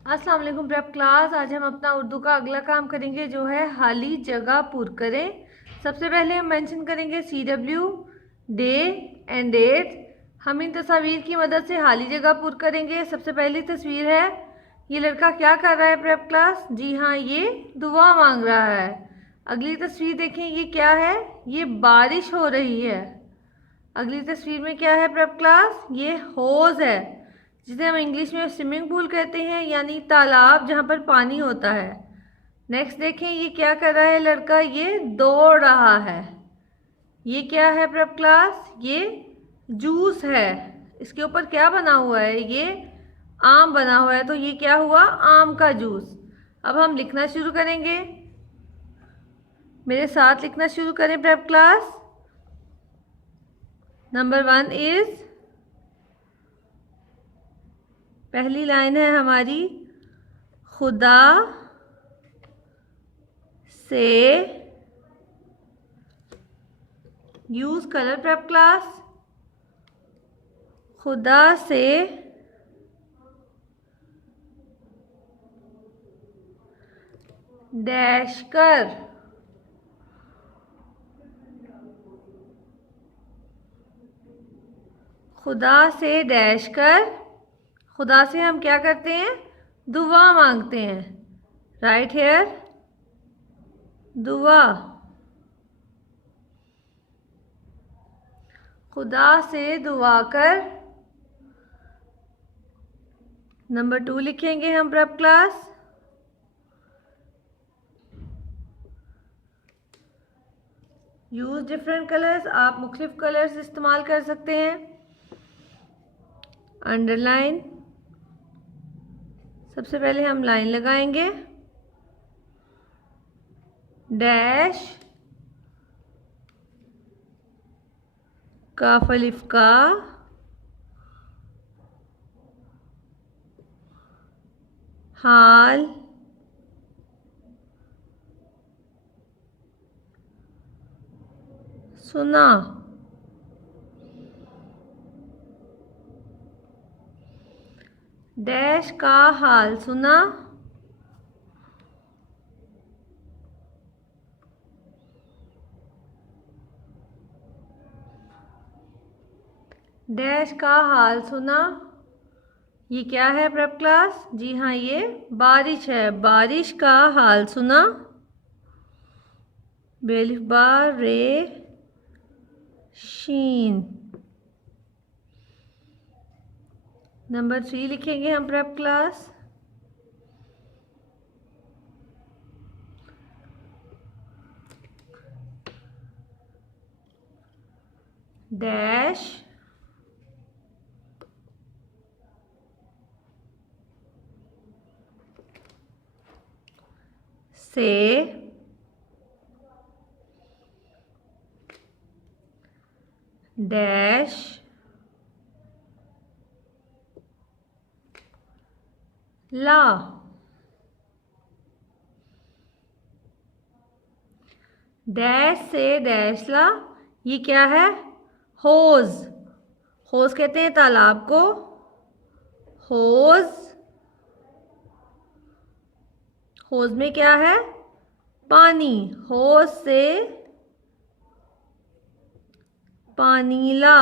अस्सलाम वालेकुम prep class. आज हम अपना उर्दू का अगला काम करेंगे जो है हाली जगह पुर करें। सबसे पहले हम मेंशन करेंगे CW, डे एंड डेट। हम इन तस्वीर की मदद से हाली जगह पुर करेंगे। सबसे पहली तस्वीर है, ये लड़का क्या कर रहा है प्रेप क्लास? जी हाँ, ये दुआ मांग रहा है। अगली तस्वीर देखें, ये क्या है? ये बारिश हो रही है। अगली तस्वीर में क्या है प्रेप क्लास? ये होज है, जिसे हम इंग्लिश में स्विमिंग पूल कहते हैं, यानी तालाब जहाँ पर पानी होता है। नेक्स्ट देखें, ये क्या कर रहा है लड़का? ये दौड़ रहा है। ये क्या है प्रेप क्लास? ये जूस है। इसके ऊपर क्या बना हुआ है? ये आम बना हुआ है, तो ये क्या हुआ? आम का जूस। अब हम लिखना शुरू करेंगे। मेरे साथ लिखना शुरू करें प्रेप क्लास। नंबर 1 इज, पहली लाइन है हमारी, खुदा से, यूज कलर प्रेप क्लास, खुदा से डैश कर, खुदा से डैश कर। खुदा से हम क्या करते हैं? दुआ मांगते हैं। राइट हेयर, दुआ। खुदा से दुआ कर। नंबर 2 लिखेंगे हम prep class, use different colours. आप मुख्तलिफ कलर्स इस्तेमाल कर सकते हैं। अंडरलाइन, सबसे पहले हम लाइन लगाएंगे। डैश, काफ अलिफ का, हाल, सुना। डैश का हाल सुना। डैश का हाल सुना। ये क्या है प्रेप क्लास? जी हाँ, ये बारिश है। बारिश का हाल सुना। बेलिफ बार रे शीन। नंबर 3 लिखेंगे हम प्रेप क्लास, डैश से डैश ला। डैश से डैश ला। ये क्या है? होज। होज कहते हैं तालाब को। होज, होज में क्या है? पानी। होज से पानी ला।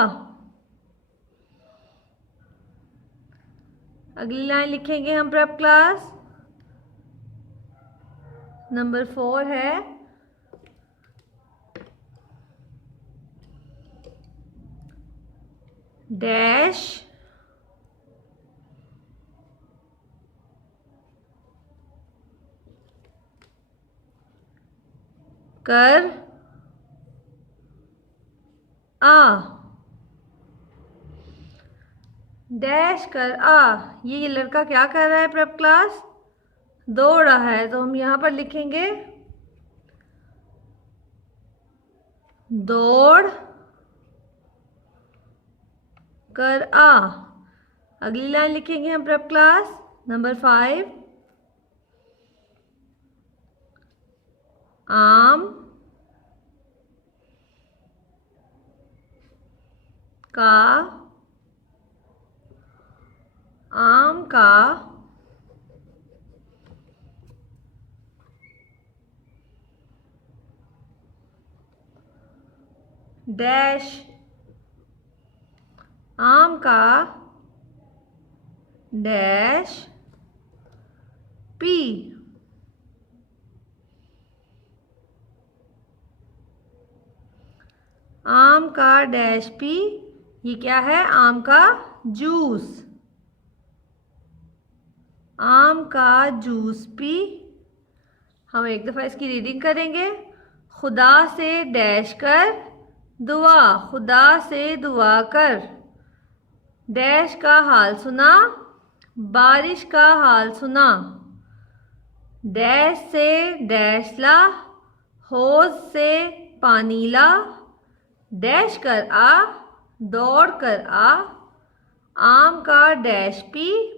अगली लाइन लिखेंगे हम प्रेप क्लास, नंबर 4 है, डैश कर आ। डैश कर आ। ये लड़का क्या कर रहा है प्रेप क्लास? दौड़ रहा है, तो हम यहाँ पर लिखेंगे दौड़ कर आ। अगली लाइन लिखेंगे हम प्रेप क्लास, नंबर 5, आम का, आम का डैश आम का डैश पी। आम का डैश पी, ये क्या है? आम का जूस। आम का जूस पी। हम एक दफ़ा इसकी रीडिंग करेंगे। खुदा से डैश कर दुआ, खुदा से दुआ कर। डैश का हाल सुना, बारिश का हाल सुना। डैश से डैश ला, हौज से पानी ला। डैश कर आ, दौड़ कर आ। आम का डैश पी,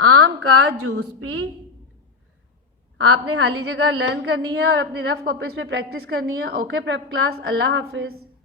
आम का जूस पी। आपने खाली जगह लर्न करनी है और अपनी रफ कॉपीज पे प्रैक्टिस करनी है। ओके प्रेप क्लास, अल्लाह हाफिज़।